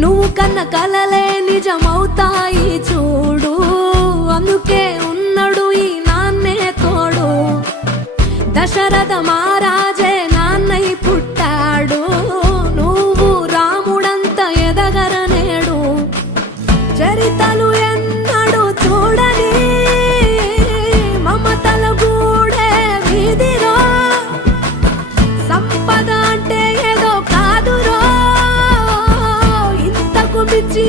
నువ్వు కన్న కలలే నిజమవుతాయి చూడు, అందుకే ఉన్నాడు ఈ నాన్నే తోడు. దశరథ మహారాజే నాన్నై పుట్టాడు, నువ్వు రాముడంత ఎదగరనేడు. చరితలు ఎన్నడు చూడని మమతల గూడే వీధిరో, సంపద అంటే ఏదో కాదురో, ఇంతకు మించి